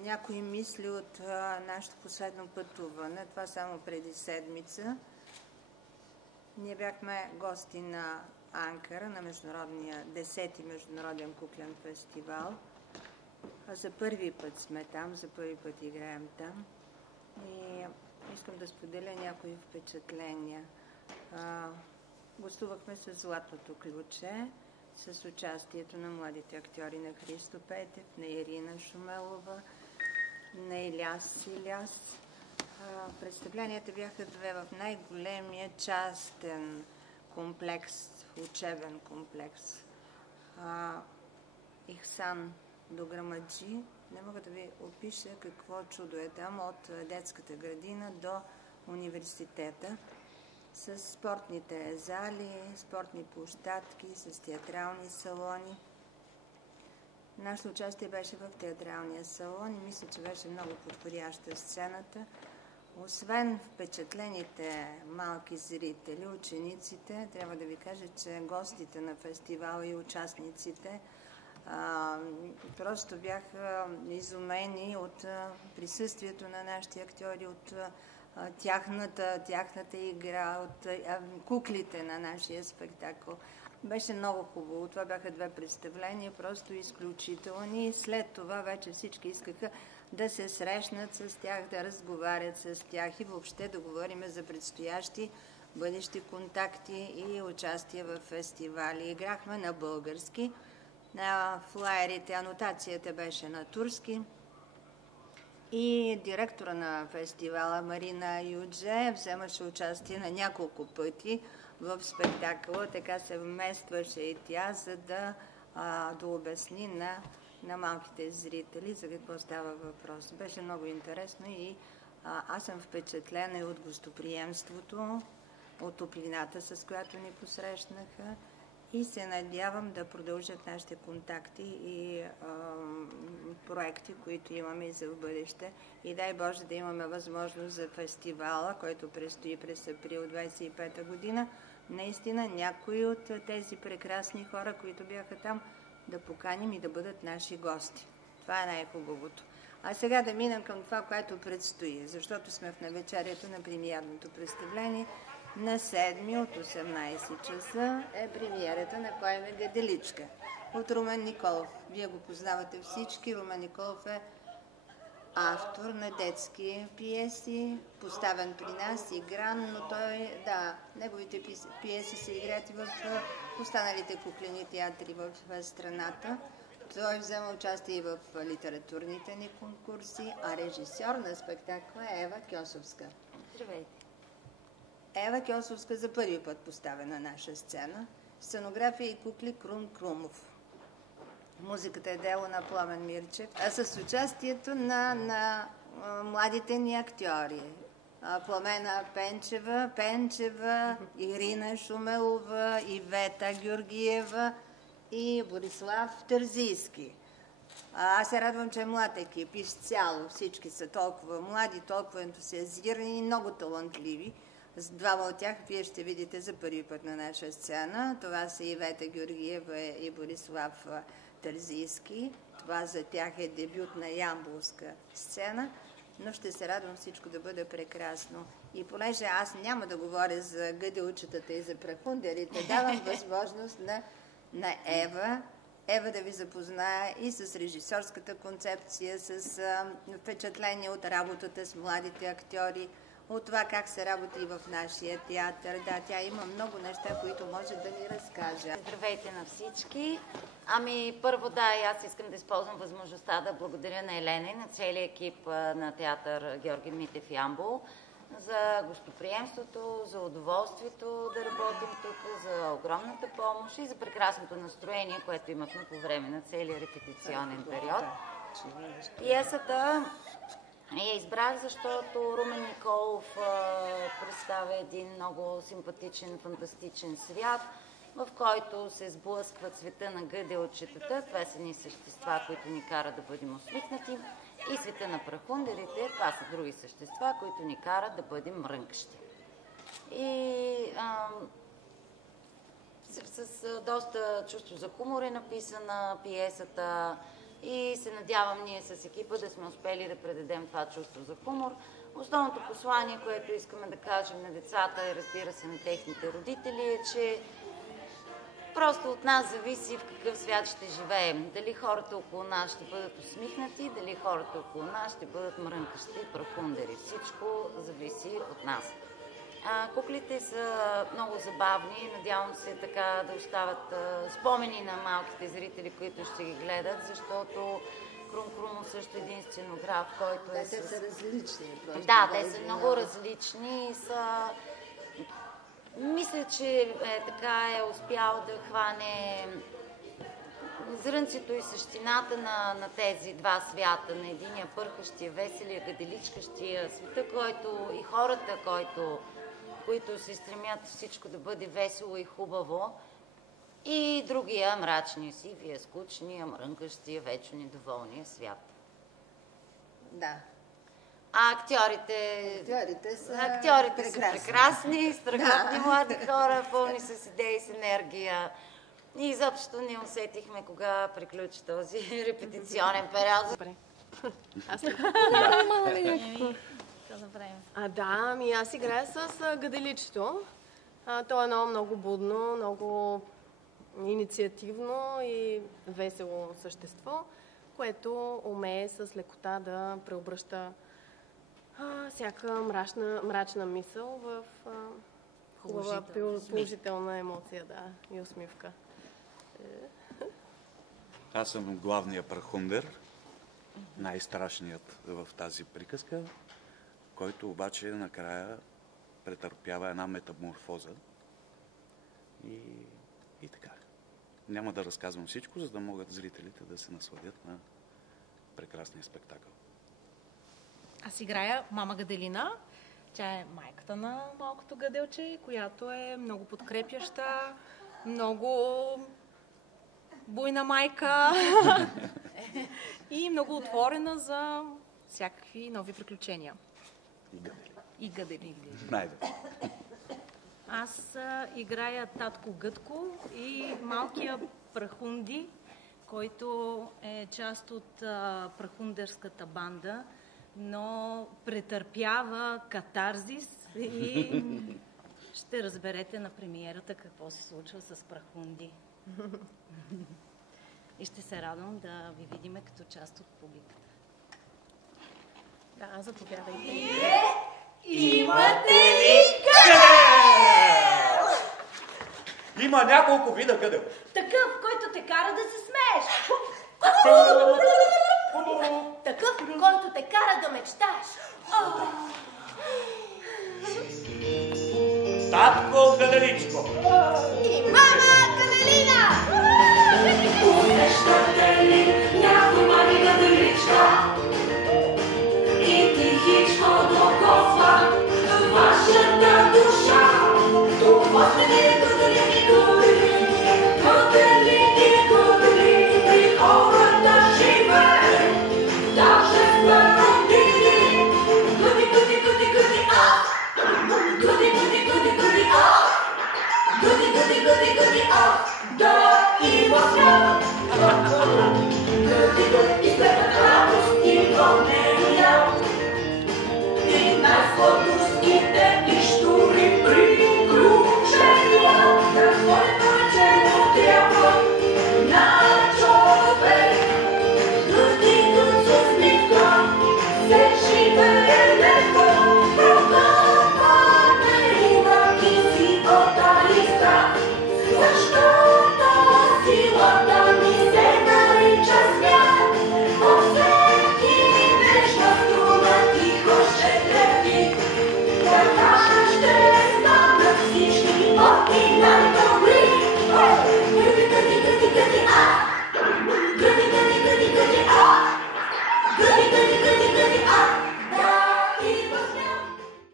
някои мисли от нашето последно пътуване. Това само преди седмица. Ние бяхме гости на Анкара, на 10-ти международен куклен фестивал. За първи път сме там, за първи път играем там. И искам да споделя някои впечатления. Гостувахме с Златното ключе, с участието на младите актьори на Христо Петев, на Ирина Шумелова, на Иляс. Представленията бяха две в най-големия частен комплекс, учебен комплекс. Ихсан Дограмаджи. Не мога да ви опиша какво чудо е там, от детската градина до университета, с спортните зали, спортни площадки, с театрални салони. Нашето участие беше в театралния салон и мисля, че беше много подходяща сцената. Освен впечатлените малки зрители, учениците, трябва да ви кажа, че гостите на фестивала и участниците просто бяха изумени от присъствието на нашите актьори, от тяхната игра, от куклите на нашия спектакъл. Беше много хубаво. Това бяха две представления, просто изключителни. След това вече всички искаха да се срещнат с тях, да разговарят с тях и въобще да говорим за предстоящи бъдещи контакти и участие в фестивали. Играхме на български. На флаерите анотацията беше на турски. И директора на фестивала Марина Юдже вземаше участие на няколко пъти в спектакъла, така се вместваше и тя, за да обясни на малките зрители за какво става въпрос. Беше много интересно и аз съм впечатлена и от гостоприемството, от топлината, с която ни посрещнаха, и се надявам да продължат нашите контакти и проекти, които имаме и за в бъдеще. И дай Боже да имаме възможност за фестивала, който предстои през април 25-та година. Наистина някои от тези прекрасни хора, които бяха там, да поканим и да бъдат наши гости. Това е най-хубавото. А сега да минем към това, което предстои, защото сме в навечерието на премиерното представление. На 7 от 18 часа е премиерата на Кой ме Гаделичка от Румен Николов. Вие го познавате всички. Румен Николов е автор на детски пиеси, поставен при нас, игран, но неговите пиеси се играят и в останалите куклени театри в страната. Той взема участие и в литературните ни конкурси, а режисьор на спектакла е Ева Кьосовска. Здравейте! Ева Кьосовска за първи път поставя на наша сцена. Сценография и кукли Крум Крумов. Музиката е дело на Пламен Мирчев, а с участието на младите ни актьори. Пламена Пенчева, Ирина Шумелова, Ивета Георгиева и Борислав Тързийски. Аз се радвам, че е млад екип, изцяло. Всички са толкова млади, толкова ентусиазирани и много талантливи. С двама от тях вие ще видите за първи път на наша сцена. Това са Ивета Георгиева и Борислав Тързийски. Това за тях е дебют на ямболска сцена, но ще се радвам всичко да бъде прекрасно. И понеже аз няма да говоря за гъделчетата и за прахундерите, давам възможност на Ева да ви запознае и с режисьорската концепция, с впечатление от работата с младите актьори, от това как се работи в нашия театър. Да, тя има много неща, които може да ни разкаже. Здравейте на всички! Първо и аз искам да използвам възможността да благодаря на Елена и на целия екип на театър Георги Митев Ямбол за гостоприемството, за удоволствието да работим тук, за огромната помощ и за прекрасното настроение, което имахме по време на целия репетиционен период. Пиесата я избрах, защото Румен Николов представя един много симпатичен, фантастичен свят, в който се сблъскват света на гъделчетата. Това са ни същества, които ни карат да бъдем усмихнати. И света на прахундерите, това са други същества, които ни карат да бъдем мрънкащи. И с доста чувство за хумор е написана пиесата. и се надявам ние с екипа да сме успели да предадем това чувство за хумор. Основното послание, което искаме да кажем на децата и разбира се на техните родители е, че просто от нас зависи в какъв свят ще живеем. Дали хората около нас ще бъдат усмихнати, дали хората около нас ще бъдат мрънкащи прахундери. Всичко зависи от нас. Куклите са много забавни. Надявам се така да остават спомени на малките зрители, които ще ги гледат, защото Крум Крумов също един сценограф, който е... Те са различни. Да, те са много различни. Мисля, че така е успял да хване зрънцето и същината на тези два свята. На единия пърхащия, веселия, гаделичкащия света, който и хората, които се стремят всичко да бъде весело и хубаво. И другия мрачния, сивия, скучния, мрънкащия, вечно недоволния свят. Да. А актьорите са прекрасни, страхотни млади хора, пълни с идеи, с енергия. И изобщо не усетихме кога приключи този репетиционен период. Добре. Аз ли? Аз играя с гаделичето. То е едно много будно, много инициативно и весело същество, което умее с лекота да преобръща всяка мрачна мисъл в хубава, положителна емоция, да, и усмивка. Аз съм главният прахундер, най-страшният в тази приказка, който обаче накрая претърпява една метаморфоза. И така. Няма да разказвам всичко, за да могат зрителите да се насладят на прекрасния спектакъл. Аз играя мама Гаделина. Тя е майката на малкото гаделче, която е много подкрепяща, много буйна майка и много отворена за всякакви нови приключения. И гадели. Най-добре. Аз играя татко Гътко и малкия прахунди, който е част от прахундерската банда, но претърпява катарзис и ще разберете на премиерата какво се случва с прахунди. И ще се радвам да ви видим като част от публиката. Да, заповядайте. Имате ли гадел? Има няколко вида гадел. Такъв, който те кара да се смееш. Такъв, който те кара да мечтаеш. Татко Гаделичко. И мама Гаделина. Усещате ли някой мами Гаделичка? И тихичко докосва вашата душа. Това сте не гаделини, гаделини, при хората живее. Даже сме родини. Гъди, а! Гъди, а! Гъди, а! Да има свят. Гъди, и след радост и вълнения. И най-сладко